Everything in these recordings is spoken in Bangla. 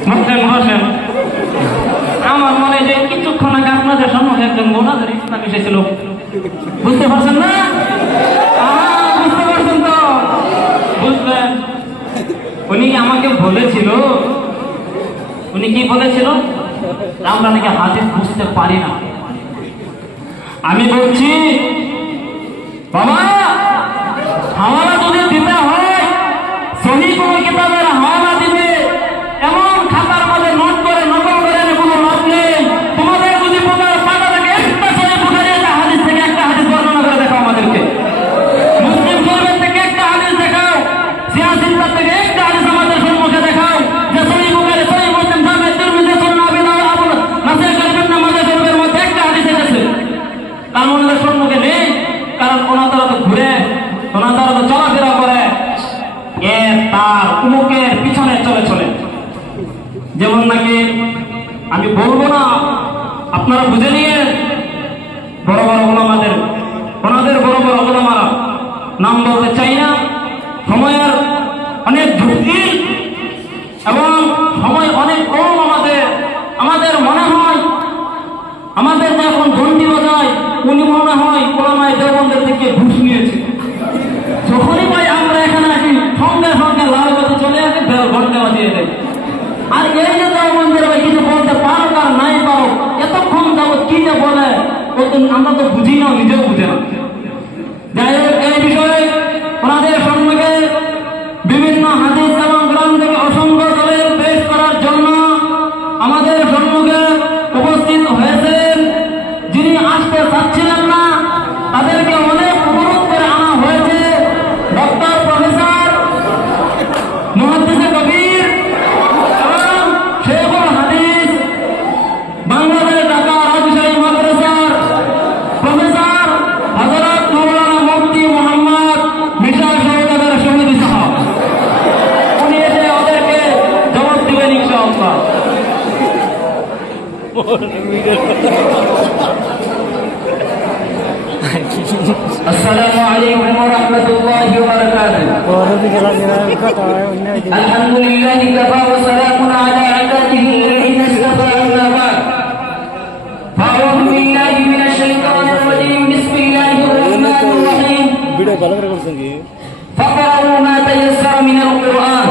বসেন। আমার মনে যে কিছুক্ষণ আগে আপনাদের সম্মুখে একজন মোনাজার ইসলাম এসেছিল, বুঝতে পারছেন না? বুঝতে পারছেন তো? বুঝলেন? উনি আমাকে বলেছিল, উনি কি বলেছিল? আমরা নাকি হাদিস বুঝতে পারি না। আমি বলছি বাবা, হাওয়ালা যদি দিতে হয় সহি কোনো কিতাবের হাওয়ালা দিবে, এমন খাতার মধ্যে নোট করে নকল করে কোনো লাভ নেই। তোমাদের যদি প্রকার পাতা থাকে একটা সহি বুখারী একটা হাদিস থেকে একটা হাদিস বর্ণনা করে দেখাও আমাদেরকে। মুসলিম শরীফ থেকে একটা হাদিস দেখাও, সিয়াসিল্লাহ থেকে একটা হাদিস আমাদের সম্মুখে দেখাও যে সহি বুখারী, সহি মুসলিম, জামে তিরমিজি, সুনান আবি দাউদ, আবু নাসাই, ইবনে মাজাহ শরীফের মধ্যে একটা হাদিস এসেছে। তার মধ্যে সম্মুখে নেই, কারণ ওনারা তো ঘুরে, ওনারা তো চলাফেরা করে তার উমুকের পিছনে চলে চলে। যেমন নাকি আমি বলবো না, আপনারা বুঝে নিয়ে বড় বড় ওলামাদের, ওনাদের বড় বড় ওলামারা নাম বলতে চাই না, সময়ের অনেক ঝুঁকি এবং সময় অনেক কম আমাদের মনে হয় আমাদের যখন ঘন্টি বাজায় উনি মনে হয় ওলামায়ে দেওবন্দের থেকে ঘুষ নিয়েছে। যখনই পাই আমরা এখানে আসি সঙ্গে সঙ্গে লাল বাতি চলে আসে, বেল ঘন্টা বাজিয়ে দেয়। আর এই যে দেওবন্দের কিছু বলতে পারো আর নাই পারো, এতক্ষণ যাবত কি যে বলে আমরা তো বুঝি না, নিজেও বুঝে না। যাই হোক, এই বিষয়ে ওনাদের সম্মুখে বিভিন্ন হাদিস এবং গ্রন্থ থেকে অসংখ্য দলিল পেশ করার জন্য আমাদের সম্মুখে উপস্থিত হয়েছেন। যিনি আসতে চাচ্ছিলেন না, তাদেরকে অনেক অনুরোধ করে আনা হয়েছে। ডক্টর প্রফেসর মুহাদ্দিসে কবির এবং শেখুল হাদিস বাংলাদেশ ঢাকা রাজশাহী মাদ্রাসার প্রফেসর হযরত মাওলানা মুফতি মোহাম্মদ মিশা সওদাগর শহীদ সাহেব, উনি এসে ওদেরকে জবাব দিবেন ইনশাআল্লাহ। السلام عليكم ورحمة الله وبركاته. الحمد لله كفى وسلام على عباده الذين اصطفى، أما بعد فأعوذ بالله من الشيطان الرجيم. بسم الله الرحمن الرحيم. فقرأوا ما تيسر من القرآن.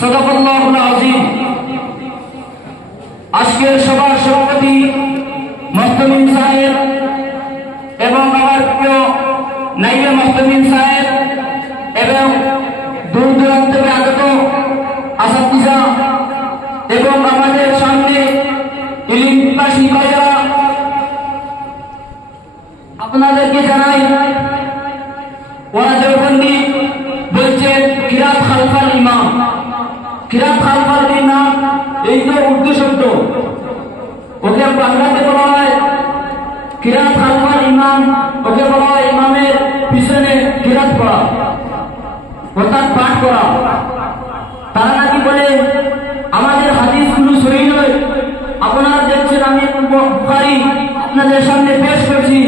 صدق الله العظيم. আজকের সভার সভাপতি মুহতামিম সাহেব এবং আমার প্রিয় নাইবে মুহতামিম সাহেব এবং দূর দূরান্ত থেকে আগত আসাতিজা এবং আমাদের সামনে ইলিম পিপাসী ভাইরা, আপনাদেরকে জানাই ওরা দেওবন্দি বলছেন কিরাত খালফাল ইমাম। কিরাত খালফাল ইমাম এই তো উর্দু শব্দ, ওকে বাংলাতে বলা হয় কিরাত খালফাল ইমাম, ওকে বলা হয় ইমামের পিছনে কিরাত পড়া অর্থাৎ পাঠ করা। তারা নাকি বলে আমাদের হাদিসগুলো সহিহ নয়। আপনারা দেখছেন আমি বুখারী আপনাদের সামনে পেশ করছি,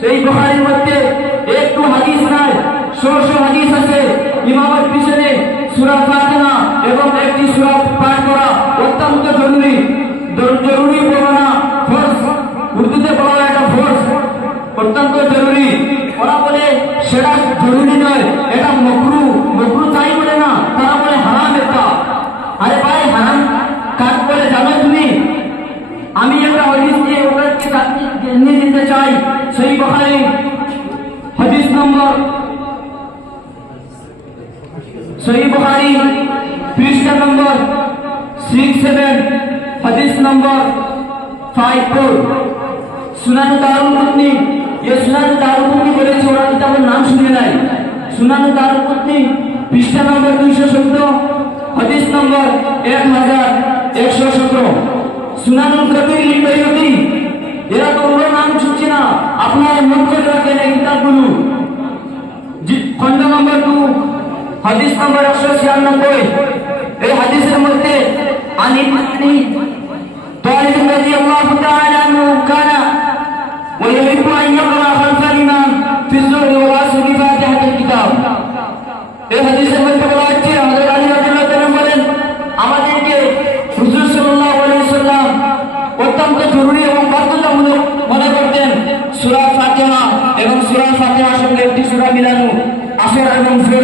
সেই বুখারীর মধ্যে একটু হাদিস নাই, 100 হাদিস আছে। ইমামের পিছনে সূরা ফাতিহা এবং একটি সূরা পাঠ করা অত্যন্ত জরুরি। জরুরি বলা না, ফরজ, উর্দুতে বলা হয় এটা ফরজ, অত্যন্ত জরুরি। ওরা বলে সেটা জরুরি নয়, এটা মাকরুহ। মাকরুহ তাই বলে না, তারা বলে হারাম একটা। আরে ভাই, হারাম কাজ করে জানো তুমি? আমি একটা হাদিস দিয়ে ওদেরকে নিয়ে দিতে চাই। সহিহ বুখারী হাদিস নম্বর, সহিহ বুখারী পৃষ্ঠা নম্বর 67, হাদিস নম্বর 54। সুনান দারুকুতনি, ये সুনান দারুকুতনি বলেছে, ওরা কিতাবের নাম শুনে নাই। সুনান দারুকুতনি পৃষ্ঠা নম্বর 214, হাদিস নম্বর 1117। সুনানুল কবির লিবায়তি, এরা তো ওরা নাম শুনছি না, আপনার মন করে রাখেন এই কিতাবগুলো। খণ্ড নম্বর 2, হাদিস নম্বর 196। এই হাদিসের মধ্যে আন ইবনে তালিব রাদিয়াল্লাহু তাআলা আনহু কানা ওয়া ইউহিব্বু আন ইয়াকরা খালফাল ইমাম ফি যুহরি ওয়া আসরি বিফাতিহাতিল কিতাব। এই হাদিসের মধ্যে বলা হচ্ছে হযরত আলী রাদিয়াল্লাহু তাআলা বলেন আমাদেরকে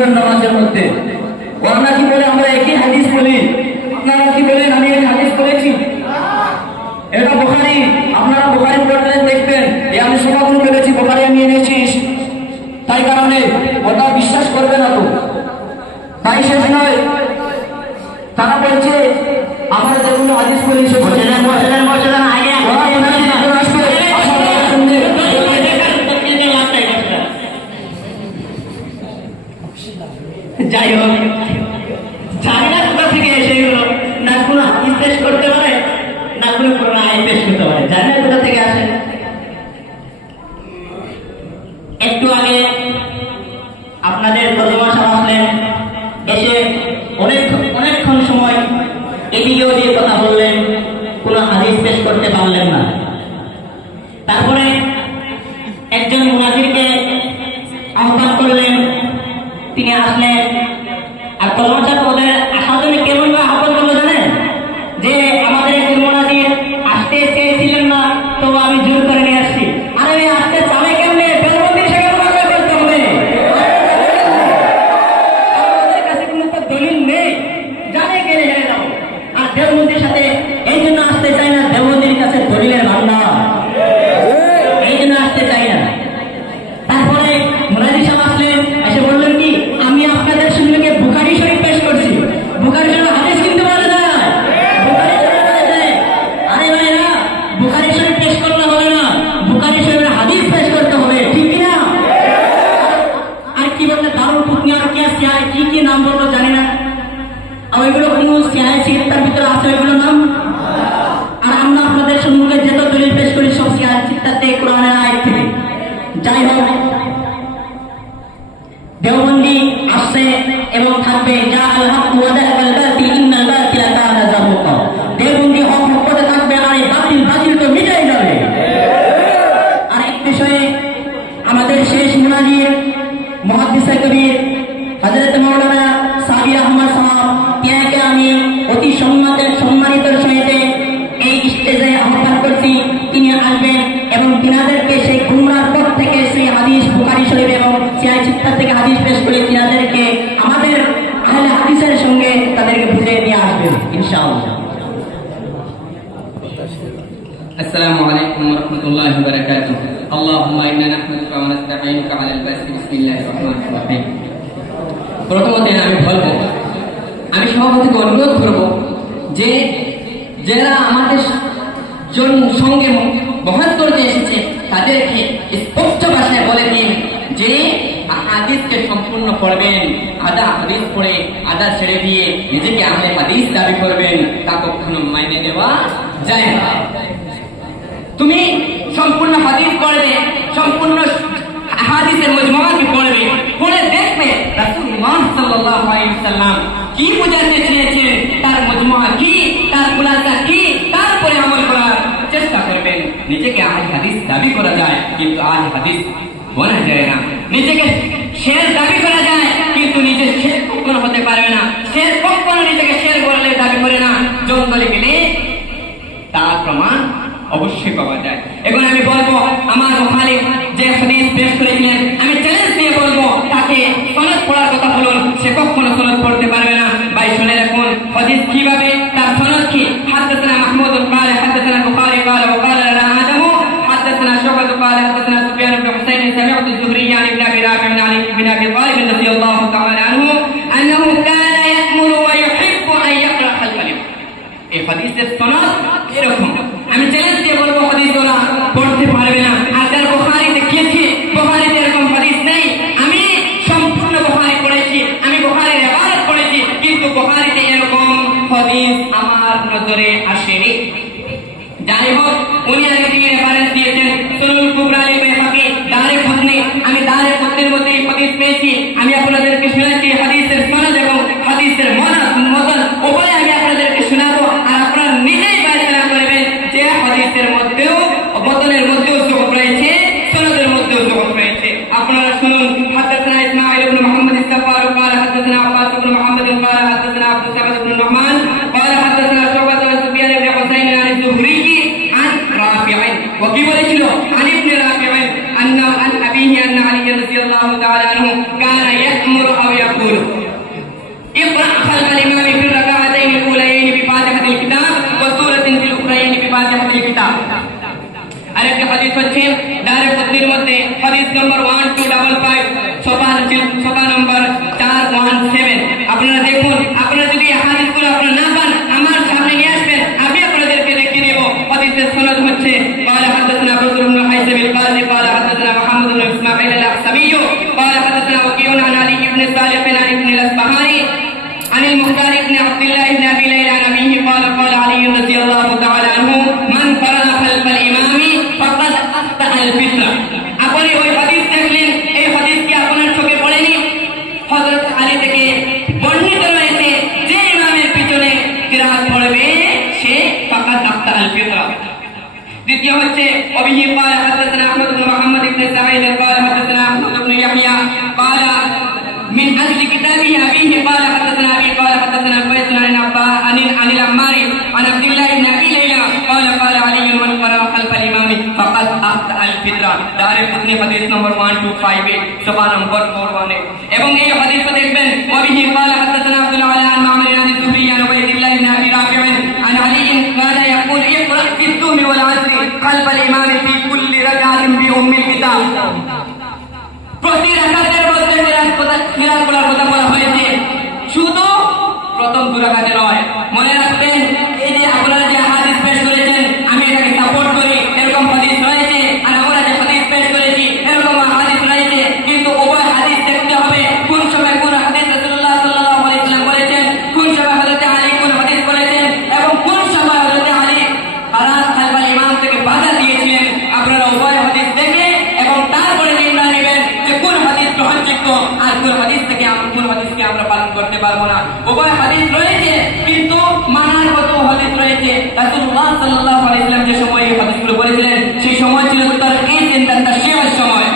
ফজরের নামাজের মধ্যে। ওরা কি বলে আমরা একই হাদিস বলি, আপনারা কি বলেন আমি এক হাদিস বলেছি? এটা বুখারী, আপনারা বুখারী পড়লেন দেখবেন আমি সমাগুলো বলেছি বুখারী আমি এনেছি, তাই কারণে ওটা বিশ্বাস করবে না তো। তাই শেষ নয়, তারা বলছে আমরা যেগুলো হাদিস বলি যাই হোক, জানি না কোথা থেকে এসে গেল, না কোনো হাদিস পেশ করতে পারে না কোনো কোরআন আয়াত পেশ করতে পারে, জানি না কোথা থেকে আসে। একটু আগে আপনাদের তর্জমা সাহেব আসলেন, এসে অনেকক্ষণ সময় এদিকে ওদিকে কথা বললেন, কোনো হাদিস পেশ করতে পারলেন না। তারপরে একজন মুনাফিরকে আহ্বান করলেন, তিনি আসলেন। আর তর্জমা সাহেব ওদের আসার জন্য কেমন আহ্বান করলো জানেন? যে আমাদের একজন মুনাফির আসতে চেয়েছিলেন না, তো আমি জোর করে নিয়ে আসছি। আরে আসতে চাবে কেমনে? বেলবন্দির সেখানে করতে হবে, আমাদের কাছে কোনো তো দলিল নেই, জানে কেড়ে হেরে যাবো। আর দেওবন্দির সাথে এই জন্য আসতে চাই না, দেওবন্দির কাছে দলিলের ভান্ডার, এই জন্য আসতে চাই না। তারপরে মুনাফির সাহেব আসলেন, এসে বললেন কি আমি আপনাদের সঙ্গে বুখারী শরীফ পেশ করছি। বুখারী শরীফ হাদিস কিন্তু বলে না, বুখারী শরীফ বলেছে। আরে ভাইরা, বুখারী শরীফ পেশ করলে হবে না, বুখারী শরীফের হাদিস পেশ করতে হবে, ঠিক কিনা? আর কি বলতে দারুল কুতনি আর কি কি নাম বললো জানি না, ওইগুলো কোনো সিয়ার ভিতরে আছে ওইগুলো নাম। আর আমরা আপনাদের সম্মুখে যত দলিল পেশ করি সব সিয়ার চিত্তাতে কোরআনের আয়াত থেকে। যাই হোক, দেওবন্দি আসছে এবং থাকবে, যা আল হক ওয়া যাহাবাল বাতিল ইন্নাল বাতিলা কানা যাহুকা। দেওবন্দি হক পথে থাকবে, আর এই বাতিল তো মিটাই যাবে। আরেক বিষয়ে আমাদের শেষ মুনাজির মুহাদ্দিসে কবির হযরত মাওলানা সাবির আহমদ সাহেব, তিনাকে আমি অতি সম্মানিত সহিত এই স্টেজে আহ্বান করছি। তিনি আসবেন এবং তিনাদেরকে সেই গুমরার পথ থেকে সেই হাদিস বুখারী শরীফ এবং সিয়ার চিত্তার থেকে হাদিস পেশ করে তিনাদেরকে আমাদের আহলে হাদিসের সঙ্গে তাদেরকে বুঝিয়ে নিয়ে আসবেন ইনশাআল্লাহ। السلام عليكم ورحمة الله وبركاته. اللهم إنا نحمدك ونستعينك على البث. بسم الله الرحمن الرحيم. প্রথমত আমি বলবো, আমি সভাপতিকে অনুরোধ করব যে যারা আমাদের সঙ্গে বহন করতে এসেছে তাদেরকে স্পষ্ট ভাষায় বলে দিন যে হাদিসকে সম্পূর্ণ পড়বেন। আধা হাদিস পড়ে আধা ছেড়ে দিয়ে নিজেকে আহলে হাদিস দাবি করবেন, তা কখনো মাইনে নেওয়া যায় না। তুমি সম্পূর্ণ হাদিস পড়বে, সম্পূর্ণ হাদিসের মজমুআকে পড়বে, পড়ে দেখবে রাসূলুল্লাহ সাল্লাল্লাহু আলাইহি ওয়াসাল্লাম কি বোঝাতে চেয়েছেন, তার মজমুআ কি, তার খুলাসা কি, তারপরে আমল করার চেষ্টা করবেন। নিজেকে আহলে হাদিস দাবি করা যায়, কিন্তু আহলে হাদিস বলা যায় না। নিজেকে শের দাবি করা যায়, কিন্তু নিজে শের কখনো হতে পারবে না। শের কখনো নিজেকে শের বলে দাবি করে না, জঙ্গলে গেলে তার প্রমাণ অবশ্যই পাওয়া যায়। এখন আমি বলবো, আমার মুখালিফ যে হাদিস পেশ করেছিলেন, আমি চ্যালেঞ্জ দিয়ে বলবো তাকে সনদ পড়ার কথা বলুন, সে কখনো সনদ পড়তে পারবে না। ভাই শুনে রাখুন হাদিস কিভাবে, তার সনদ কি। হাদাসানা মাহমুদ قال حدثنا البخاري قال وقال لنا آدم حدثنا شعبة قال حدثنا سفيان بن حسين سمعت الزهري عن ابن ابي رافع عن ابن ابي طالب رضي الله تعالى عنه انه كان يأمر ويحب ان يقرأ خلف الإمام। এই হাদিসের সনদ এরকম। আমি চ্যালেঞ্জ দিয়ে বলবো হাদিস ওরা পড়তে পারবে না। আর যার বুখারীতে গিয়েছি, বুখারীতে এরকম হাদিস নেই। আমি সম্পূর্ণ বুখারী পড়েছি, আমি বুখারীর ইবাদত পড়েছি, কিন্তু বুখারীতে এরকম হাদিস আমার নজরে আসেনি। যাই হোক, উনি আগে থেকে রেফারেন্স দিয়েছেন সুনানুল কুবরা লিল বাইহাকি, দারে কুতনি। আমি দারে কুতনির মধ্যে এই হাদিস পেয়েছি। আমি আপনাদেরকে শোনাচ্ছি হাদিসের সনদ এবং হাদিসের মতন উভয় আমি আপনাদেরকে শোনাবো, আর আপনারা নিজেই ফয়সালা করবেন যে হাদিসের মধ্যেও মতনের মধ্যেও যোগ রয়েছে, সনদের মধ্যেও যোগ রয়েছে। আপনারা শুনুন। হাদাসানা ইসমাঈল ইবনে মুহাম্মদ ইস-সাফার قال حدثنا عباس بن محمد قال حدثنا عبد الصمد بن النعمان قال حدثنا شعبة عن سفيان بن حسين عن الزهري عن رافع وكي বলেছিল عن ابن رافع عن أبيه أن علي رضي الله تعالى عنه নম্বর 1255 সোফা নম্বর 417। আপনারা দেখুন, আপনারা যদি এই হাদিসগুলো আপনারা না পান আমার সামনে নিয়ে আসবেন, আমি আপনাদেরকে দেখিয়ে দেব। হাদিসের সনদ হচ্ছে قال حدثنا بكر بن حيثم القاضي قال حدثنا محمد بن اسماعيل الاحسبي قال حدثنا وكيع عن علي بن صالح عن ابن الاصبهاني عن المختار بن عبد الله بن ابي ليلى عن ابيه قال قال علي رضي الله تعالى عنه من فرض خلف الامام فقد اخطا الفطره। আপনি ওই হাদিস দেখলেন, এই হাদিস কি আপনার চোখে পড়েনি? হযরত আলী থেকে বর্ণিত রয়েছে যে ইমামের পিছনে কিরাত পড়বে সে ফাকাদ আখতা আল ফিতরা। দ্বিতীয় হচ্ছে অবিহি قال حدثنا احمد بن محمد بن سعيد قال حدثنا احمد بن يحيى قال من اجل كتابه ابيه قال حدثنا ابي قال حدثنا قيس عن العمار عن عبد الله بن ابي ليلى قال قال علي من قرأ خلف الامام فقد اخطا الفطره। দারুল হাদিস নম্বর 1258 সফা নম্বর 418। এবং এই হাদিসে দেখবেন অবিহি قال حدثنا عبد الله عن معمر عن الزهري عن عبيد الله بن ابي رافع عن علي كان يقول اقرأ في الظهر والعصر خلف الامام في كل ركعه بأم الكتاب। প্রতি রাকাতের মধ্যে কিরাত করার কথা বলা হয়েছে, শুধু প্রথম 2 রাকাতে নয়। মনে রাখবেন, এই যে আপনারা যে হাদিস পেশ করেছেন আমি এটাকে সাপোর্ট করি, এরকম হাদিস রয়েছে, আর আমরা যে হাদিস পেশ করেছি এরকম হাদিস রয়েছে, কিন্তু উভয় হাদিস দেখতে হবে কোন সময় কোন হাদিস রাসূলুল্লাহ সাল্লাল্লাহু আলাইহি ওয়াসাল্লাম বলেছেন, কোন সময় হযরত আলী কোন হাদিস বলেছেন, এবং কোন সময় হযরত আলী কারাত খালফাল ইমাম থেকে বাধা দিয়েছিলেন। আপনারা উভয় হাদিস দেখে এবং তারপরে নির্ণয় নেবেন যে কোন হাদিস গ্রহণযোগ্য আর কোন হাদিসকে আমরা পালন করতে পারবো না। উভয় হাদিস রয়েছে, কিন্তু মানার মতো হাদিস রয়েছে। রাসূলুল্লাহ সাল্লাল্লাহু আলাইহি ওয়াসাল্লাম যে সময় এই হাদিসগুলো বলেছিলেন সেই সময় ছিল তার শেষ সময়।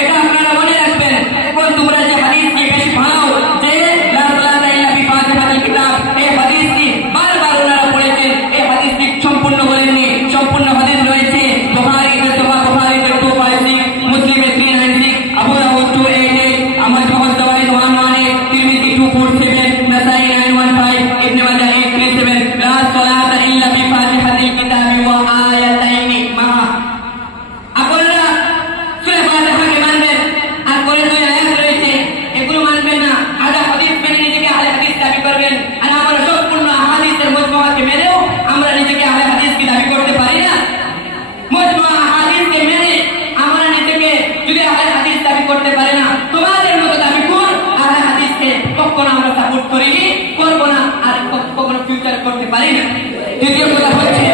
এটা আপনারা মনে রাখবেন। এখন তোমরা যে হাদিস নিয়ে বেশি ভালো যে লা সালাতা ইল্লা ফি ফাতিহাতিল কিতাব, এই হাদিসটি বারবার ওনারা পড়েছেন, এই হাদিসটি সম্পূর্ণ বলেননি। সম্পূর্ণ হাদিস রয়েছে বুখারীতে 256, মুসলিমে 396, আবু দাউদ 288, আহমদ মুহাদ্দাবাইন 118, তিরমিজি 247, নাসাই 915, ইবনে মাজাহ 837। লা সালাতা ইল্লা ফি ফাতিহাতিল কিতাব ওয়া আয়াতাইনি মাহা। আপনারা সূরা ফাতিহাকে মানবেন, আর পরে 2 আয়াত রয়েছে এগুলো মানবেন না। আধা হাদিস মেনে নিজেকে আহলে হাদিস দাবি করবেন, আর আমরা সম্পূর্ণ হাদিসের মজমুআকে মেনেও আমরা নিজেকে আহলে হাদিস কি দাবি করতে পারি না। মজমুআ হাদিসকে মেনে আমরা নিজেকে যদি আহলে হাদিস দাবি করতে পারি না, তোমাদের মতো দাবি কোন আহলে হাদিসকে কখনো আমরা সাপোর্ট করিনি, করব না, আর কখনো ফিউচার করতে পারি না। দ্বিতীয় কথা হচ্ছে